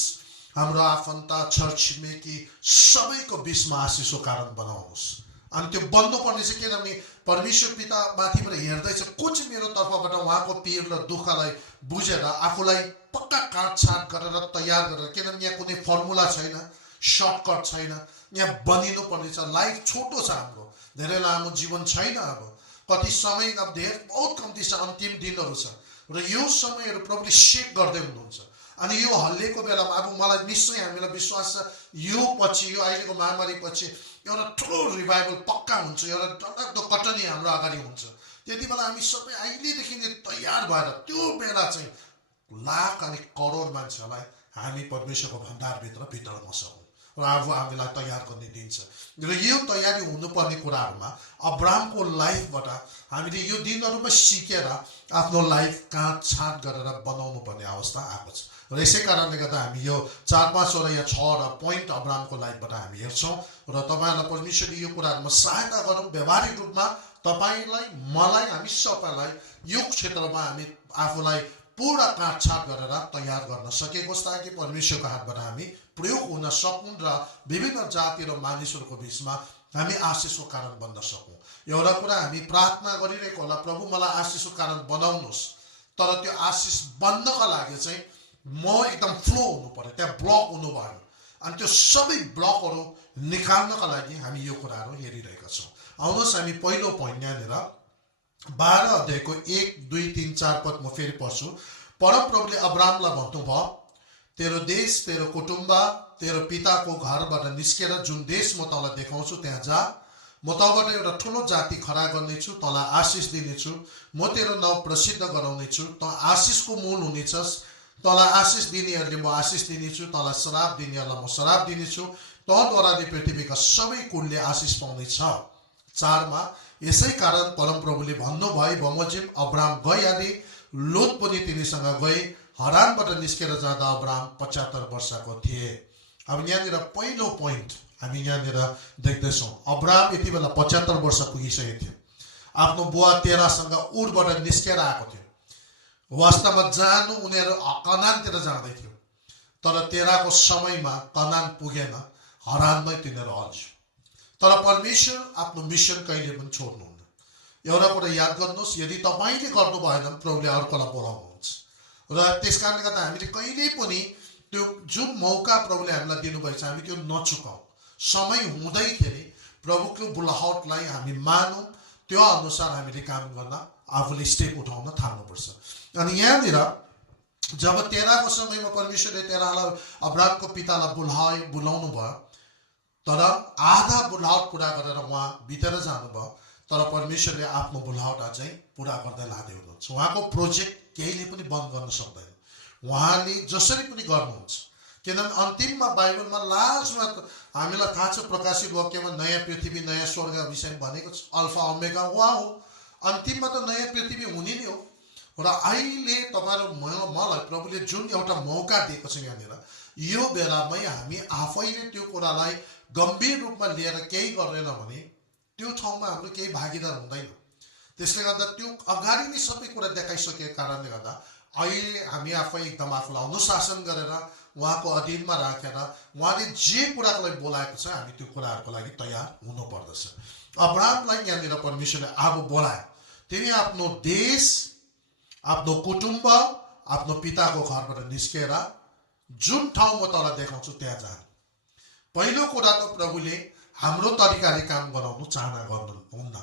हाम्रो आफन्त, छर छिमेकी सबैको बिचमा आशिषको कारण बनाउनुहोस्। अनि त्यो बन्नुपर्ने चाहिँ किनभने परमेश्वर पिता माथिबाट हेर्दैछ, को चाहिँ मेरो तर्फबाट उहाँको पीर र दुःखलाई बुझेर आफूलाई पक्का काटछाट गरेर तयार गरेर, किनभने यहाँ कुनै फर्मुला छैन, सर्टकट छैन, यहाँ बनिनु पर्ने छ। लाइफ छोटो छ हाम्रो, धेरै लामो जीवन छैन। अब कति समय, अब बहुत कम्ती छ, अन्तिम दिनहरू छ र यो समयहरू प्रभुले सेट गर्दै हुनुहुन्छ। अनि यो हल्लिएको बेलामा अब मलाई निश्चय हामीलाई विश्वास छ, यो पछि, यो अहिलेको महामारी पछि एउटा ठुलो रिभाइभल पक्का हुन्छ, एउटा डरलाग्दो कटनी हाम्रो अगाडि हुन्छ। त्यति बेला हामी सबै अहिलेदेखि नै तयार भएर त्यो बेला चाहिँ लाख अनि करोड मान्छेहरूलाई हामी परमेश्वरको भण्डारभित्र भित्राउन सकौँ र अब हामीलाई तयार गर्ने दिन्छ। र यो तयारी हुनुपर्ने कुराहरूमा अब्राहमको लाइफबाट हामीले यो दिनहरूमा सिकेर आफ्नो लाइफ काटछाँट गरेर बनाउनु पर्ने अवस्था आएको छ। र यसै कारणले गर्दा हामी यो 4-5 या 6 पोइन्ट अब्राहमको लाइफबाट हामी हेर्छौँ र तपाईँहरूलाई परमेश्वरले यो कुराहरूमा सहायता गरौँ। व्यावहारिक रूपमा तपाईँलाई, मलाई, हामी सबैलाई यो क्षेत्रमा हामी आफूलाई पुरा काटछाट गरेर तयार गर्न सकेकोस्, ताकि परमेश्वरको हातबाट हामी प्रयोग हुन सकौँ र विभिन्न जाति र मानिसहरूको बिचमा हामी आशिषको कारण बन्न सकौँ। एउटा कुरा हामी प्रार्थना गरिरहेको होला, प्रभु मलाई आशिषको कारण बनाउनुहोस्, तर त्यो आशिष बन्नका लागि चाहिँ म एकदम फ्लो हुनु पर्यो, त्यहाँ ब्लक हुनु भएन। अनि त्यो सबै ब्लकहरू निकाल्नका लागि हामी यो कुराहरू हेरिरहेका छौँ। आउनुहोस् हामी पहिलो पोइन्ट यहाँनिर 12 अध्यायको 1, 2, 3, 4 पद म फेरि पढ्छु। परमप्रभुले अब्राहमलाई भन्नुभयो, तेरो देश, तेरो कुटुम्ब, तेरो पिताको घरबाट निस्केर जुन देश म तँलाई देखाउँछु त्यहाँ जा। म तँबाट एउटा ठुलो जाति खडा गर्नेछु, तँलाई आशिष दिनेछु, म तेरो नाउँ प्रसिद्ध गराउनेछु, तँ आशिषको मूल हुनेछस्। तँलाई आशिष दिनेहरूले म आशिष दिनेछु, तँलाई श्राप दिनेहरूलाई म श्राप दिनेछु, तँद्वाराले पृथ्वीका सबै कुलले आशिष पाउनेछ। 4 मा यसै कारण परमप्रभुले भन्नुभयो बमोजिम अब्राहम गइहाले, लोत पनि तिनीसँग गए। हरानबाट निस्केर जाँदा अब्राहम 75 वर्षको थिए। अब यहाँनिर पहिलो पोइन्ट हामी यहाँनिर देख्दैछौँ, अब्राहम यति बेला 75 वर्ष पुगिसकेको थियो। आफ्नो बुवा तेरासँग उरबाट निस्केर आएको थियो। वास्तवमा जानु उनीहरू कनानतिर जाँदै थियो, तर तेराको समयमा कनान पुगेन, हरानमै तिनीहरू अल्झ्यो। तर परमेश्वर आफ्नो मिसन कहिले पनि छोड्नुहुन्न। एउटा कुरा याद गर्नुहोस्, यदि तपाईँले गर्नु भएन भने प्रभुले अर्कोलाई बोलाउनुहुन्छ। र त्यस कारणले गर्दा हामीले कहिल्यै पनि त्यो जुन मौका प्रभुले हामीलाई दिनुभएको छ हामी त्यो नचुकाउँ। समय हुँदैखेरि प्रभुको बुलाहटलाई हामी मानौँ, त्यो अनुसार हामीले काम गर्न आफूले स्टेप उठाउन थाल्नुपर्छ। अनि यहाँनिर जब तेराको समयमा परमेश्वरले तेरालाई अब्राहमको पितालाई बोलाउनु भयो, तर आधा बुलाहट पुरा गरेर उहाँ भित्र जानुभयो, तर परमेश्वरले आफ्नो बुलाहट चाहिँ पुरा गर्दै लाँदै हुनुहुन्छ। उहाँको प्रोजेक्ट केहीले पनि बन्द गर्न सक्दैन, उहाँले जसरी पनि गर्नुहुन्छ। किनभने अन्तिममा बाइबलमा लास्टमा हामीलाई थाहा छ, प्रकाशित वाक्यमा नयाँ पृथ्वी नयाँ स्वर्ग विषयमा भनेको छ, अल्फा ओमेगा उहाँ हो। अन्तिममा त नयाँ पृथ्वी हुने नै हो। र अहिले तपाईँहरू मलाई प्रभुले जुन एउटा मौका दिएको छ यहाँनिर, यो बेलामै हामी आफैले त्यो कुरालाई गम्भीर रूपमा लिएर केही गरेन भने त्यो ठाउँमा हाम्रो केही भागीदार हुँदैन। त्यसले गर्दा त्यो अगाडि नै सबै कुरा देखाइसकेको कारणले गर्दा अहिले हामी आफै एकदम आफूलाई अनुशासन गरेर उहाँको अधीनमा राखेर उहाँले जे कुराको लागि बोलाएको छ हामी त्यो कुराहरूको लागि तयार हुनुपर्दछ। अब्राहमलाई यहाँनिर परमेश्वरले अब बोलायो, तिमी आफ्नो देश, आफ्नो कुटुम्ब, आफ्नो पिताको घरबाट निस्केर जुन ठाउँ म तँलाई देखाउँछु त्यहाँ जा। पहिलो कुरा त प्रभुले हाम्रो तरिकाले काम गराउनु चाहना गर्नुहुन्न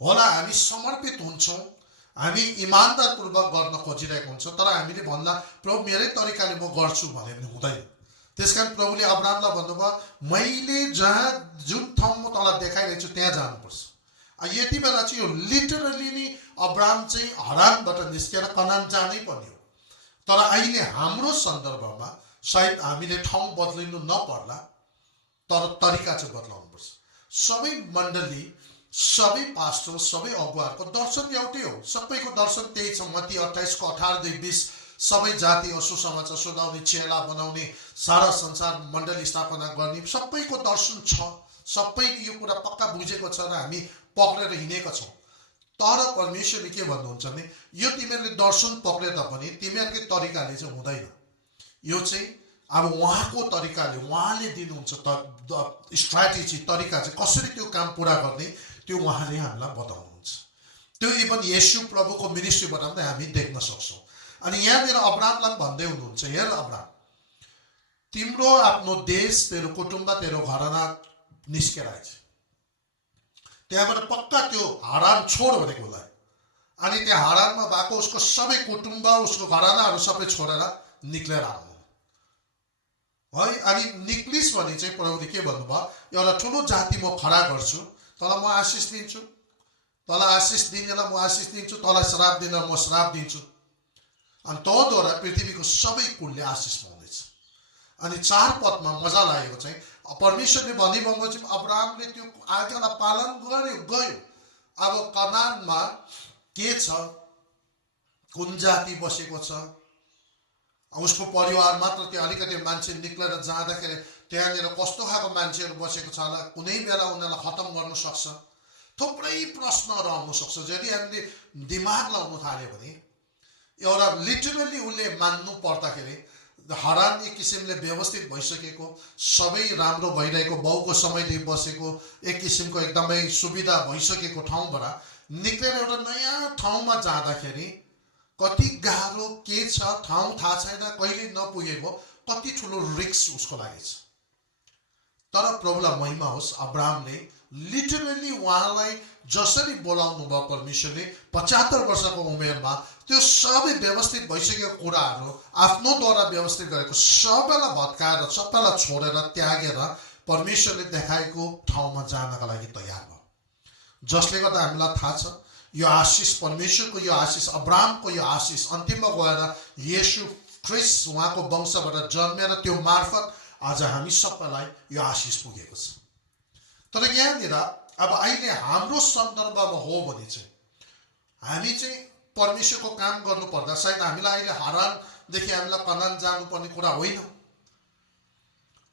होला। हामी समर्पित हुन्छौँ, हामी इमान्दारपूर्वक गर्न खोजिरहेको हुन्छ, तर हामीले भन्दा प्रभु मेरै तरिकाले म गर्छु भने हुँदैन। त्यसकारण प्रभुले अब्राहमलाई भन्नुभयो, मैले जहाँ जुन ठाउँ म तँलाई देखाइरहेको छु त्यहाँ जानुपर्छ। यति बेला चाहिँ यो लिटरली नै अब्राहम चाहिँ हरानबाट निस्केर कनान जानै पर्ने हो। तर अहिले हाम्रो सन्दर्भमा सायद हामीले ठाउँ बदलिनु नपर्ला, तर तरिका चाहिँ बदलाउनुपर्छ। सबै मण्डली, सबै पास्टर, सबै अगुवाहरूको दर्शन एउटै हो, सबैको दर्शन त्यही छ। मत्ती 28 को 18-20 सबै जातिहरू सुसमाचार सुनाउने, चेला बनाउने, सारा संसार मण्डली स्थापना गर्ने सबैको दर्शन छ। सबैले यो कुरा पक्का बुझेको छ र हामी पक्रेर हिँडेका छौँ। तर परमेश्वरले के भन्नुहुन्छ भने यो तिमीहरूले दर्शन पक्रे तापनि तिमीहरूकै तरिकाले चाहिँ हुँदैन। यो चाहिँ अब उहाँको तरिकाले, उहाँले दिनुहुन्छ स्ट्राटेजी, तरिका चाहिँ कसरी त्यो काम पुरा गर्ने, त्यो उहाँले हामीलाई बताउनुहुन्छ। त्यो इभन येशू प्रभुको मिनिस्ट्रीबाट पनि हामी देख्न सक्छौँ। अनि यहाँनिर अब्राहमलाई भन्दै हुनुहुन्छ, हेर अब्राहम, तिम्रो आफ्नो देश, तेरो कुटुम्ब, तेरो घराना निस्केर आइज, त्यहाँबाट पक्का त्यो हारान छोड भनेको होला। अनि त्यहाँ हारानमा भएको उसको सबै कुटुम्ब, उसको घरानाहरू सबै छोडेर निक्लेर आउनु है। अनि निक्लिस भने चाहिँ प्रभुले के भन्नुभयो, एउटा ठुलो जाति म खडा गर्छु, तँलाई म आशिष दिन्छु, तँलाई आशिष दिनेलाई म आशिष दिन्छु, तँलाई श्राप दिनेलाई म श्राप दिन्छु, अनि तँद्वारा पृथ्वीको सबै कुलले आशिष पाउँदैछ। अनि 4 पदमा मजा लागेको चाहिँ परमेश्वरले भनिभएको चाहिँ अब्राहमले त्यो आज्ञालाई पालन गयो। अब कनानमा के छ, कुन जाति बसेको छ, उसको परिवार मात्र, त्यो अलिकति मान्छे निक्लेर जाँदाखेरि त्यहाँनिर कस्तो खालको मान्छेहरू बसेको छ होला, कुनै बेला उनीहरूलाई खतम गर्नु सक्छ, थुप्रै प्रश्नहरू आउन सक्छ। यदि हामीले दिमाग लाउनु थाल्यो भने एउटा लिटरली उसले मान्नु पर्दाखेरि हरान एक किसिमले व्यवस्थित भइसकेको, सबै राम्रो भइरहेको, बाउको समयदेखि बसेको, एक किसिमको एकदमै सुविधा भइसकेको ठाउँबाट निक्लेर एउटा नयाँ ठाउँमा जाँदाखेरि कति गाह्रो के छ, ठाउँ थाहा छैन, कहिले नपुगेको, कति ठुलो रिस्क उसको लागि छ। तर प्रभुलाई महिमा होस्, अब्राहमले लिटरली उहाँलाई जसरी बोलाउनु भयो परमेश्वरले 75 वर्षको उमेरमा, त्यो सबै व्यवस्थित भइसकेको कुराहरू आफ्नोद्वारा व्यवस्थित गरेको सबैलाई भत्काएर, सबैलाई छोडेर, त्यागेर परमेश्वरले देखाएको ठाउँमा जानका लागि तयार भयो। जसले गर्दा हामीलाई थाहा छ यो आशिष, परमेश्वरको यो आशिष, अब्राहमको यो आशिष अन्तिममा गएर येशू ख्रिस्ट उहाँको वंशबाट जन्मेर त्यो मार्फत आज हामी सबैलाई यो आशिष पुगेको छ। तर यहाँनिर अब अहिले हाम्रो सन्दर्भमा हो भने चाहिँ हामी चाहिँ परमेश्वरको काम गर्नुपर्दा सायद हामीलाई अहिले हारानदेखि हामीलाई कनान जानुपर्ने कुरा होइन।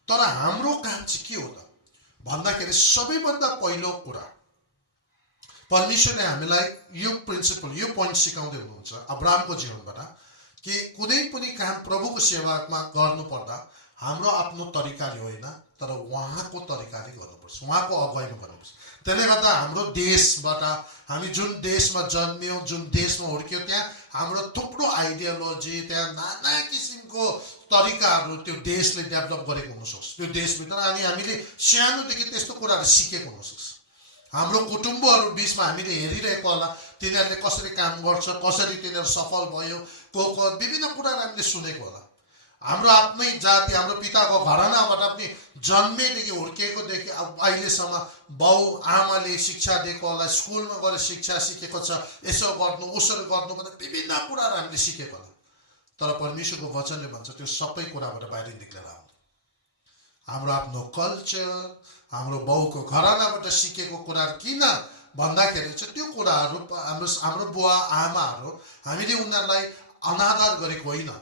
तर हाम्रो काम चाहिँ के हो त भन्दाखेरि सबैभन्दा पहिलो कुरा परमेश्वरले हामीलाई यो प्रिन्सिपल, यो पोइन्ट सिकाउँदै हुनुहुन्छ अब्राहमको जीवनबाट कि कुनै पनि काम प्रभुको सेवामा गर्नुपर्दा हाम्रो आफ्नो तरिकाले होइन, तर उहाँको तरिकाले गर्नुपर्छ, उहाँको अगुवाईमा गर्नुपर्छ। त्यसले गर्दा हाम्रो देशबाट, हामी जुन देशमा जन्मियौँ, जुन देशमा हुर्क्यौँ, त्यहाँ हाम्रो थुप्रो आइडियोलोजी, त्यहाँ नाना किसिमको तरिकाहरू त्यो देशले डेभलप गरेको हुनसक्छ त्यो देशभित्र। अनि हामीले सानोदेखि त्यस्तो कुराहरू सिकेको हुनसक्छ। हाम्रो कुटुम्बहरू बिचमा हामीले हेरिरहेको होला, तिनीहरूले कसरी काम गर्छ, कसरी तिनीहरू सफल भयो, को विभिन्न कुराहरू हामीले सुनेको होला। हाम्रो आफ्नै जाति, हाम्रो पिताको घरानाबाट पनि जन्मेदेखि हुर्किएकोदेखि अहिलेसम्म बाउ आमाले शिक्षा दिएको होला, स्कुलमा गएर शिक्षा सिकेको छ, यसो गर्नु उसो गर्नु भनेर विभिन्न कुराहरू हामीले सिकेको होला। तर परमेश्वरको वचनले भन्छ त्यो सबै कुराबाट बाहिर निक्लेर आउनु। हाम्रो आफ्नो कल्चर, हाम्रो बाउको घरानाबाट सिकेको कुराहरू किन भन्दाखेरि चाहिँ त्यो कुराहरू हाम्रो बुवा आमाहरू हामीले उनीहरूलाई अनादर गरेको होइन।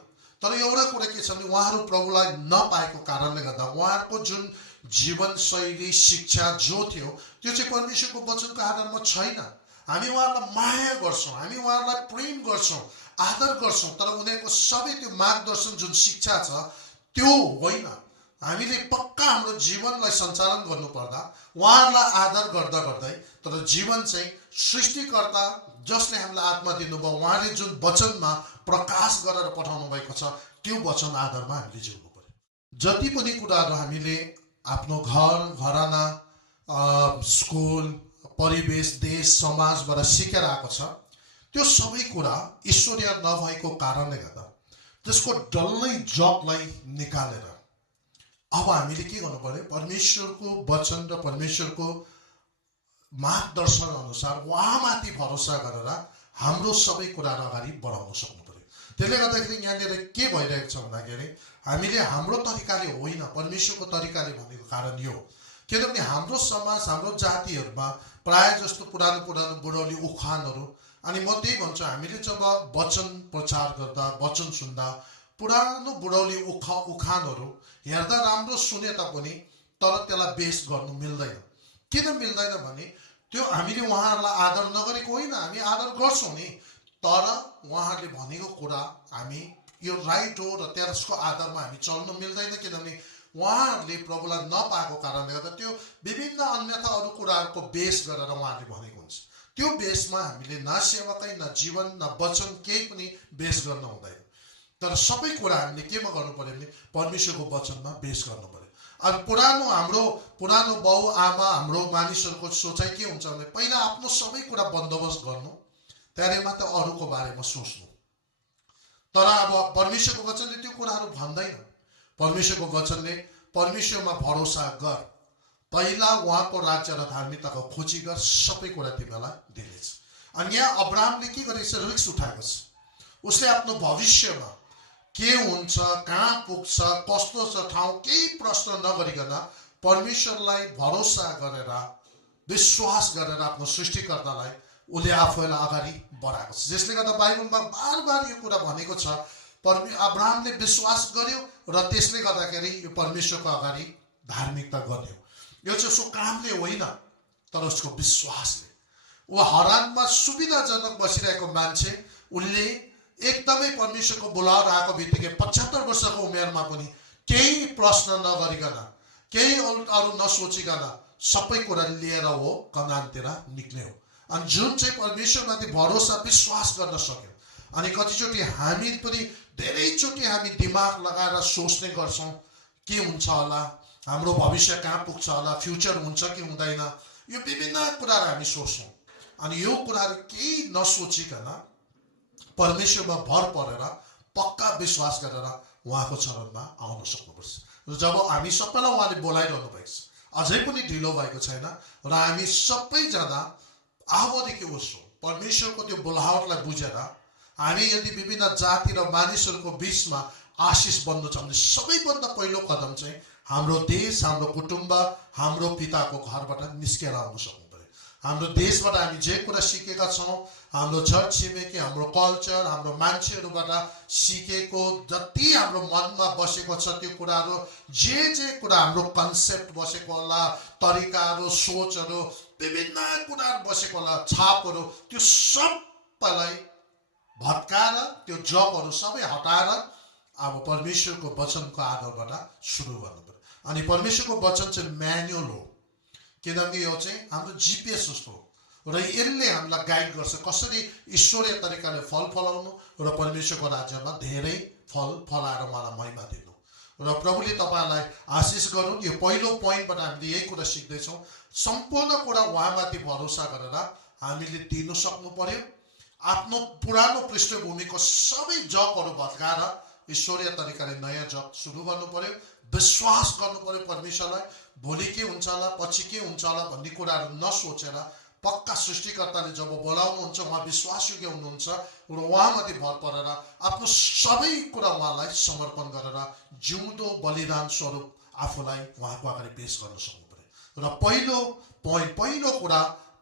तर एउटा कुरा के छ भने उहाँहरू प्रभुलाई नपाएको कारणले गर्दा उहाँहरूको जुन जीवनशैली, शिक्षा जो थियो त्यो चाहिँ परमेश्वरको वचनको आधारमा छैन। हामी उहाँहरूलाई माया गर्छौँ, हामी उहाँहरूलाई प्रेम गर्छौँ, आदर गर्छौँ, तर उनीहरूको सबै त्यो मार्गदर्शन जुन शिक्षा छ त्यो होइन। हामीले पक्का हाम्रो जीवनलाई सञ्चालन गर्नुपर्दा उहाँहरूलाई आदर गर्दा गर्दै तर जीवन चाहिँ सृष्टिकर्ता जसले हामीलाई आत्मा दिनुभयो उहाँले जुन वचनमा प्रकाश गरेर पठाउनु भएको छ त्यो वचन आधारमा हामीले जिउनु पर्यो। जति पनि कुराहरू हामीले आफ्नो घर घराना स्कुल परिवेश देश समाजबाट सिकेर आएको छ त्यो सबै कुरा ईश्वरीय नभएको कारणले गर्दा त्यसको डल्लै जगलाई निकालेर अब हामीले के गर्नु पर्यो, परमेश्वरको वचन र परमेश्वरको मार्गदर्शन अनुसार उहाँमाथि भरोसा गरेर हाम्रो सबै कुराहरू अगाडि बढाउन सक्नु पर्यो। त्यसले गर्दाखेरि यहाँनिर के भइरहेको छ भन्दाखेरि हामीले हाम्रो तरिकाले होइन परमेश्वरको तरिकाले भनेको कारण यो, किनभने हाम्रो समाज हाम्रो जातिहरूमा प्रायः जस्तो पुरानो पुरानो बुढौली उखानहरू, अनि म त्यही भन्छु हामीले जब वचन प्रचार गर्दा वचन सुन्दा पुरानो बुढौली उखानहरू हेर्दा राम्रो सुने तापनि तर त्यसलाई बेस गर्नु मिल्दैन। किन मिल्दैन भने त्यो हामीले उहाँहरूलाई आदर नगरेको होइन, हामी आदर गर्छौँ नि, तर उहाँहरूले भनेको कुरा हामी यो राइट हो र त्यसको आधारमा हामी चल्नु मिल्दैन। किनभने उहाँहरूले प्रभुलाई नपाएको कारणले गर्दा त्यो विभिन्न अन्यथा अरू कुराहरूको बेस गरेर उहाँहरूले भनेको हुन्छ। त्यो बेसमा हामीले न सेवाकै न जीवन न वचन केही पनि बेस गर्न हुँदैन। तर सबै कुरा हामीले केमा गर्नु पर्यो भने परमेश्वरको वचनमा बेस गर्नु पर्यो। अब हाम्रो पुरानो बाउ आमा हाम्रो मानिसहरूको सोचाइ के हुन्छ भने पहिला आफ्नो सबै कुरा बन्दोबस्त गर्नु त्यहाँदेखि मात्र अरूको बारेमा सोच्नु। तर अब परमेश्वरको वचनले त्यो कुराहरू भन्दैन। परमेश्वरको वचनले परमेश्वरमा भरोसा गर, पहिला उहाँको राज्य र धार्मिकताको खोजी गर, सबै कुरा तिमीलाई दिनेछ। अनि यहाँ अब्राहमले के गरेको छ, रिस्क उठाएको छ। उसले आफ्नो भविष्यमा के हुन्छ, कहाँ पुग्छ, कस्तो छ ठाउँ केही प्रश्न नगरिकन परमेश्वरलाई भरोसा गरेर विश्वास गरेर आफ्नो सृष्टिकर्तालाई उसले आफूलाई अगाडि बढाएको छ। जसले गर्दा बाइबलमा बार बार यो कुरा भनेको छ अब्राहमले विश्वास गर्यो र त्यसले गर्दाखेरि यो परमेश्वरको अगाडि धार्मिकता गर्यो। यो चाहिँ उसको कामले होइन तर उसको विश्वासले। ऊ हरानमा सुविधाजनक बसिरहेको मान्छे, उसले एकदमै परमेश्वरको बोलाएर आएको बित्तिकै 75 वर्षको उमेरमा पनि केही प्रश्न नगरिकन केही अरू नसोचिकन सबै कुरा लिएर हो कनानतिर निक्ल्यो। अनि जुन चाहिँ परमेश्वरमाथि भरोसा विश्वास गर्न सक्यो। अनि कतिचोटि हामी पनि धेरैचोटि हामी दिमाग लगाएर सोच्ने गर्छौँ के हुन्छ होला, हाम्रो भविष्य कहाँ पुग्छ होला, फ्युचर हुन्छ कि हुँदैन, यो विभिन्न कुराहरू हामी सोच्छौँ। अनि यो कुराहरू केही नसोचिकन परमेश्वरमा भर परेर पक्का विश्वास गरेर उहाँको चरणमा आउन सक्नुपर्छ। र जब हामी सबैलाई उहाँले बोलाइरहनु भएको छ, अझै पनि ढिलो भएको छैन र हामी सबैजना आबोदेखि उसो परमेश्वरको त्यो बोलावटलाई बुझेर हामी यदि विभिन्न जाति र मानिसहरूको बिचमा आशिष बन्नु छ भने सबैभन्दा पहिलो कदम चाहिँ हाम्रो देश, हाम्रो कुटुम्ब, हाम्रो पिताको घरबाट निस्केर आउनु सक्नु पर्यो। हाम्रो देशबाट हामी जे कुरा सिकेका छौँ, हाम्रो छर छिमेकी, हाम्रो कल्चर, हाम्रो मान्छेहरूबाट सिकेको जति हाम्रो मनमा बसेको छ त्यो कुराहरू, जे कुरा हाम्रो कन्सेप्ट बसेको होला, तरिकाहरू, सोचहरू, विभिन्न कुराहरू बसेको होला, छापहरू, त्यो सबैलाई भत्काएर त्यो जगहरू सबै हटाएर अब परमेश्वरको वचनको आधारबाट सुरु गर्नु पर्यो। अनि परमेश्वरको वचन चाहिँ म्यानुअल हो, किनभने यो चाहिँ हाम्रो जिपिएस जस्तो हो र यसले हामीलाई गाइड गर्छ कसरी ईश्वरीय तरिकाले फल फलाउनु र परमेश्वरको राज्यमा धेरै फल फलाएर मलाई महिमा दिनु। र प्रभुले तपाईँलाई आशिष गरून्। यो पहिलो पोइन्टबाट हामीले यही कुरा सिक्दैछौँ, सम्पूर्ण कुरा उहाँमाथि भरोसा गरेर हामीले दिनु सक्नु पर्यो। आफ्नो पुरानो पृष्ठभूमिको सबै जगहरू भत्काएर ईश्वरीय तरिकाले नयाँ जग सुरु गर्नु पर्यो। विश्वास गर्नु पर्यो परमेश्वरलाई, भोलि के हुन्छ होला, पछि के हुन्छ होला भन्ने कुराहरू नसोचेर पक्का सृष्टिकर्ताले जब बोलाउनुहुन्छ उहाँ विश्वासयोग्य हुनुहुन्छ र उहाँमाथि भर परेर आफ्नो सबै कुरा उहाँलाई समर्पण गरेर जिउँदो बलिदान स्वरूप आफूलाई उहाँको अगाडि पेश गर्न सक्नु पर्यो। र पहिलो पोइन्ट,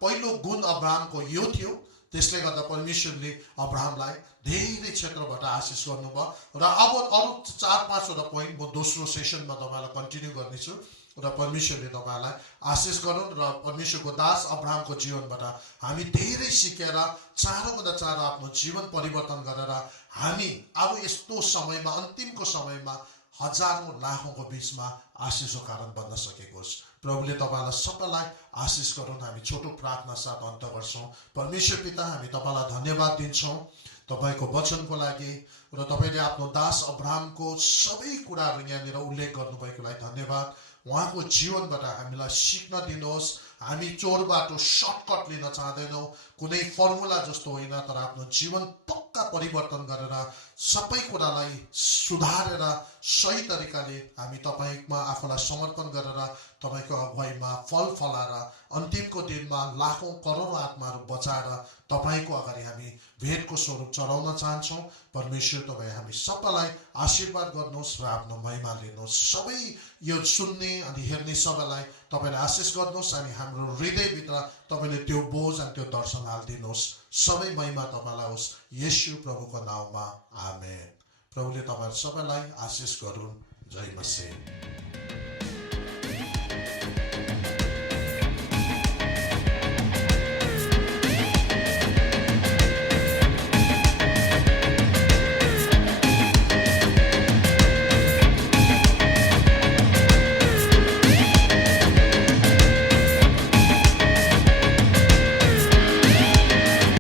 पहिलो गुण अब्राहमको यो थियो। त्यसले गर्दा परमेश्वरले अब्राहमलाई धेरै क्षेत्रबाट आशिष गर्नुभयो। र अब अरू 4-5वटा पोइन्ट म दोस्रो सेसनमा तपाईँलाई कन्टिन्यू गर्नेछु र परमेश्वरले तपाईँलाई आशिष गरून्। र परमेश्वरको दास अब्राहमको जीवनबाट हामी धेरै सिकेर चाँडोभन्दा चाँडो आफ्नो जीवन परिवर्तन गरेर हामी अब यस्तो समयमा, अन्तिमको समयमा हजारौं लाखौंको बीचमा आशिषको कारण बन्न सकेको होस्। प्रभुले तपाईँलाई सबैलाई आशिष गरून्। हामी छोटो प्रार्थना साथ अन्त गर्छौँ। परमेश्वर पिता, हामी तपाईँलाई धन्यवाद दिन्छौँ तपाईँको वचनको लागि र तपाईँले आफ्नो दास अब्राहमको सबै कुराहरू यहाँनिर उल्लेख गर्नुभएकोलाई धन्यवाद। उहाँको जीवनबाट हामीलाई सिक्न दिनुहोस्। हामी चोर बाटो सर्टकट लिन चाहँदैनौँ, कुनै फर्मुला जस्तो होइन, तर आफ्नो जीवन पक्का परिवर्तन गरेर सबै कुरालाई सुधारेर सही तरिकाले हामी तपाईँमा आफूलाई समर्पण गरेर तपाईँको अगुवाईमा फल फलाएर अन्तिमको दिनमा लाखौं करोडौं आत्माहरू बचाएर तपाईँको अगाडि हामी भेटको स्वरूप चढाउन चाहन्छौँ। परमेश्वर तपाईँ हामी सबैलाई आशीर्वाद गर्नुहोस् र आफ्नो महिमा लिनुहोस्। सबै यो सुन्ने अनि हेर्ने सबैलाई तपाईँले आशिष गर्नुहोस् अनि हाम्रो हृदयभित्र तपाईँले त्यो बोझ अनि त्यो दर्शन हालिदिनुहोस्। सबै महिमा तपाईँलाई होस्, येशू प्रभुको नाउँमा आमेन। प्रभुले तपाईँ सबैलाई आशिष गरून्। जय मसीह।